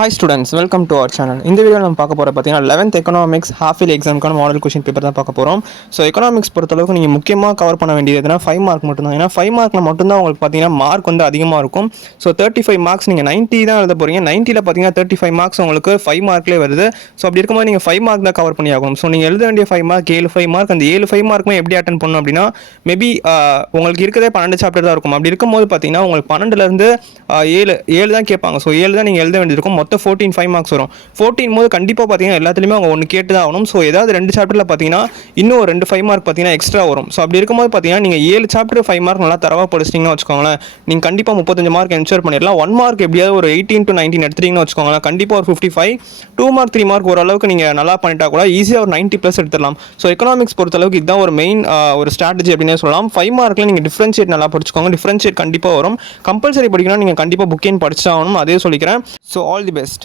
Hi students, welcome to our channel. இந்த video நம்ம பார்க்க போகிற பார்த்தீங்கன்னா 11th எக்கனாமிக்ஸ் ஹாஃப் இயர்லி எக்ஸாமுக்கான மாடல் கொஷின் பேப்பர் தான் பார்க்க போகிறோம். ஸோ எக்கனாமிக்ஸ் பொறுத்தளவுக்கு நீங்கள் முக்கியமாக கவர் பண்ண வேண்டியது எதுனா 5 மார்க் மட்டும்தான். ஏன்னா 5 மார்க்கில் மட்டும்தான் உங்களுக்கு பார்த்தீங்கன்னா மார்க் வந்து அதிகமாக இருக்கும். ஸோ 35 மார்க்ஸ் நீங்கள் 90 தான் எழுத போகிறீங்க. 90ல் பார்த்தீங்கன்னா 35 மார்க்ஸ் உங்களுக்கு 5 மார்க்லேயே வருது. ஸோ அப்படி இருக்கும்போது நீங்கள் 5 மார்க் தான் கவர் பண்ணி ஆகணும். ஸோ நீங்கள் எழுத வேண்டிய 5 மார்க் 7 மார்க். அந்த 7 மார்க்குமே எப்படி அட்டன் பண்ணணும் அப்படின்னா, மேபி உங்களுக்கு இருக்கிறதே 12 சாப்டர் தான் இருக்கும். அப்படி இருக்கும்போது பார்த்தீங்கன்னா உங்களுக்கு 12லேருந்து 7 தான் கேட்பாங்க. ஸோ 7 தான் நீங்கள் எழுத வேண்டியிருக்கும். மொத்தம் 14 5 மார்க்ஸ் வரும். 14 போது கண்டிப்பாக பார்த்தீங்கன்னா எல்லாத்துலேயுமே அவங்க ஒன்று கேட்டு தான் ஆகணும். ஸோ ஏதாவது 2 சாப்டரில் பார்த்தீங்கன்னா இன்னும் ஒரு 2 5 மார்க் பார்த்தீங்கன்னா எக்ஸ்ட்ரா வரும். ஸோ அப்படி இருக்கும்போது பார்த்தீங்கன்னா நீங்கள் 7 சாப்டர் 5 மார்க் நல்லா தரவாக படிச்சிட்டிங்கன்னு வச்சுக்கோங்களேன், நீங்கள் கண்டிப்பாக 35 மார்க் என்ஷூர் பண்ணிடலாம். 1 மார்க் எப்படியாவது ஒரு 18 to 19 எடுத்துட்டீங்கன்னு வச்சுக்கோங்களேன், கண்டிப்பாக ஒரு 55. 2 மார்க் 3 மார்க் ஓரளவுக்கு நீங்கள் நல்லா பண்ணிட்டா கூட ஈஸியாக ஒரு 90+ எடுத்துடலாம். ஸோ எக்கனாமிக்ஸ் பொறுத்தளவுக்கு இதுதான் ஒரு மெயின் ஒரு ஸ்ட்ராட்டஜி அப்படின்னே சொல்லலாம். 5 மார்க்கில் நீங்கள் டிஃப்ரென்ஷியேட் நல்லா படிச்சுக்கோங்க. டிஃப்ரென்ஷியேட் கண்டிப்பாக வரும். கம்பல்சரி படிக்கணும், நீங்கள் கண்டிப்பாக புக்கிங் படிச்சு ஆகணும், அதே சொல்லிக்கிறேன். So all the best.